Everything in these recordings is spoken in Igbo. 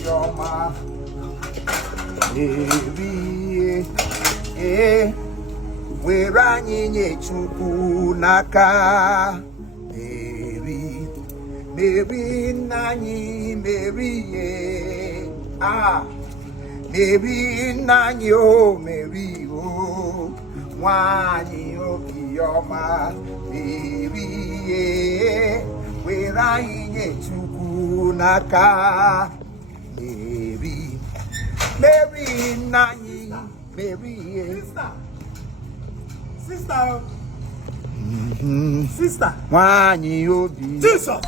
Obioma. Where anyị chukwu n'aka. Mary nanyi Mary Mary nanyi oh Mary oh Wani Obioma Mary where anyị chukwu n'aka. Mary nanyi Mary Sister. Sister. Wani Obi. Jesus.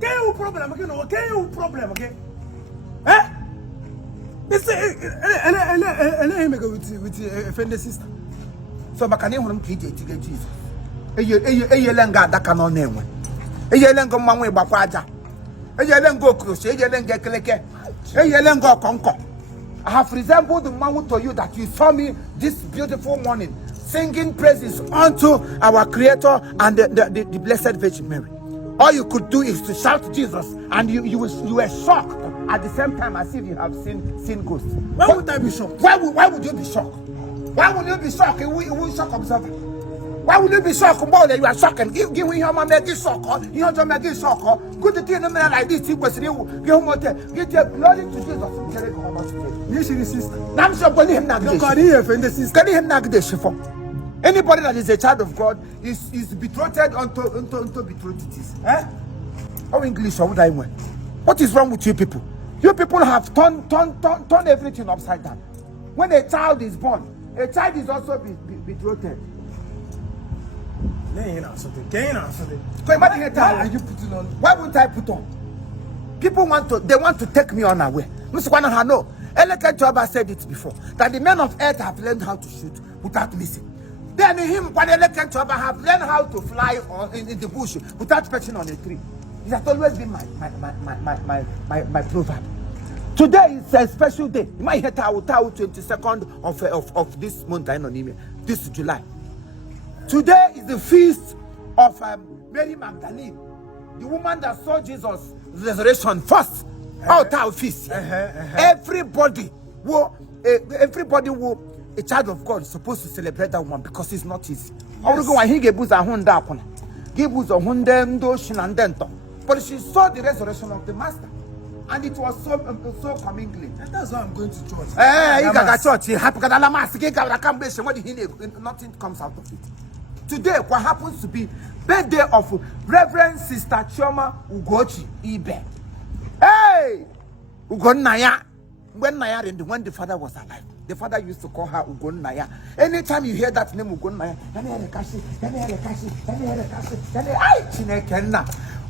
Quem é o problema? Quem é o problema? Eh? This ele with offended sister. So makane honum kije tige Jesus. Eyelenga adaka no na enwe. Eyelenga mmanwu igbakwa aja. Eyelenga okrose, eyelenga keleke. Eyelenga okonko. I have resembled the man to you that you saw me this beautiful morning singing praises unto our Creator and the Blessed Virgin Mary. All you could do is to shout Jesus, and you were shocked at the same time as if you have seen ghosts. Why would I be shocked? Why would you be shocked? Why would you be shocked? You won't shock himself. Why would you be shocked about that you are shocked? Give him a Maggi shock. You know, Maggi shock. Good to see man like this. He was give him get your glory to Jesus. You see the sister. I'm sure believe him not. Can he offend the sister? Can him not the shifo? Anybody that is a child of God is betrothed unto betrothed. Eh? How English or would I win? What is wrong with you people? You people have turned everything upside down. When a child is born, a child is also betrothed. Why are you putting on? Why won't I put on? People want to take me unaware. Mr. Kwanahano, Eleke Joba said it before that the men of earth have learned how to shoot without missing. Then him, Eleke Joba have learned how to fly in the bush without perching on a tree. It has always been my proverb. Today is a special day. You might hear 22nd of this month, this July. Today is the feast of Mary Magdalene, the woman that saw Jesus' resurrection first. Out our feast. Everybody who a child of God is supposed to celebrate that one because it's not easy. But she saw the resurrection of the Master, and it was so comingly. That's why I'm going to church. Nothing comes out of it. Today, what happens to be birthday of Reverend Sister Chioma Ugochi Ibe. Hey! Ugon Naya. When the father was alive, the father used to call her Ugon Naya. Anytime you hear that name Ugon Naya,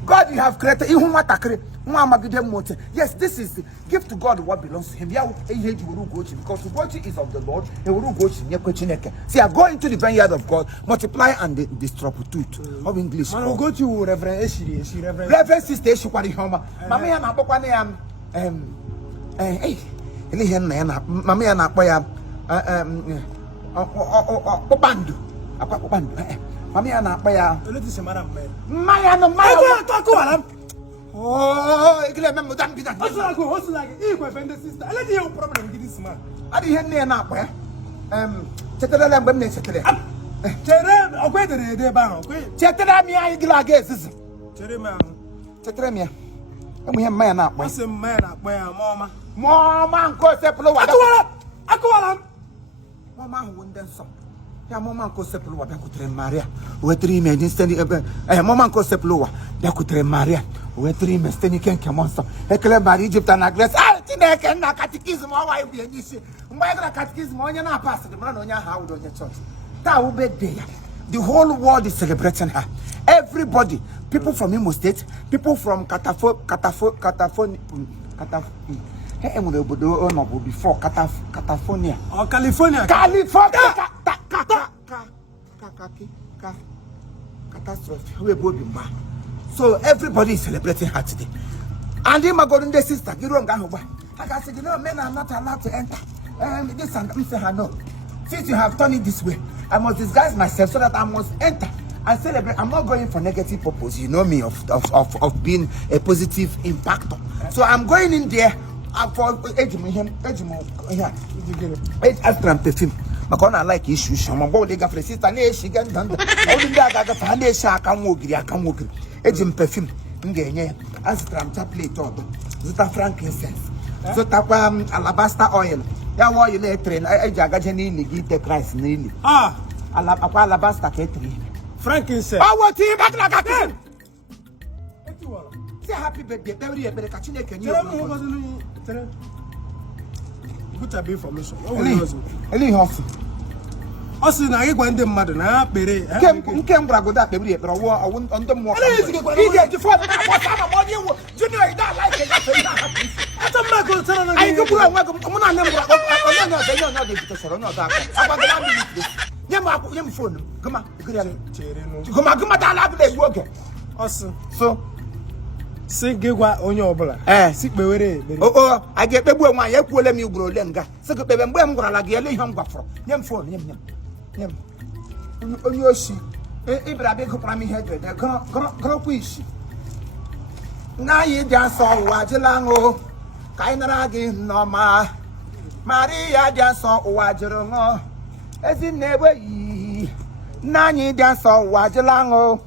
God, you have created. Yes, this is give to God what belongs to him. Because Ugochi is of the Lord. See, I go into the vineyard of God, multiply and distribute. Of English. Man, Ugochi will Reverend Reverend Sister Shukwani Homa. Mammy and Apokwane Mammy and Apoya Popandu. Mammy and Apoya. Maya. Oh, I remember that. What's like Igbo offended sister? I let you have a problem with this man. I didn't hear now. Chetela Bemne Chetela. Away the banner. Chetela me, I glass. Chetremia. And we have man up. What's a man up where Mama? Mama, go sepalo. Aqualam. Mama wouldn't then some. Ya mama ko seplo da kutre Maria. We 3 men instantly mama ko seplo da kutre Maria. We 3 men steni ken kemonso. Ekele bari Egypt na Greece. Ah, tineke na catechism o wa bi anyisi. Mba gra catechism onya na pass the man onya how do your church. Ta wo be dey. The whole world is celebrating her. Everybody, people from Imo State, people from before California. Oh, California. Catastrophe. So everybody is celebrating her today. And in my golden day sister, you don't go. Like I said, you know, men are not allowed to enter. This and I'm saying, no. Since you have done it this way, I must disguise myself so that I must enter. and celebrate. I'm not going for negative purpose. You know me of being a positive impactor. So I'm going in there for Ejimo perfume. Makona like issues. I'm about to go for sister. She can done. Only that I got foundation. I can't walk. Ejim perfume. Ngenye. Astram chaplet or Zota frankincense. Zota alabaster oil. Ya oil train. I jagajeni ligi te Christ nili. Alabaster ketri. Frankincense. I want him back like a king. Say happy birthday. Every year, but catching a can you? Put a bit information. Eli Hoff. Also, I went the mother. Now, Pere. Came brag that every year, but I won't on them more. Before the Junior, I don't like it. I don't like it. I go to a welcome. I'm not phone. Come on, awesome. So, sing on your blah. Sick beware. Oh, I get the boy, my equal let me grow lenga. So, baby, I'm going to like a young for Yam phone, yam. On your sheet. Ibrahim Prami head, the girl wish. Now you just saw Wajilango. Kainaragi no ma. Maria just saw Wajilango. As in never ye. Nani just saw Wajilango.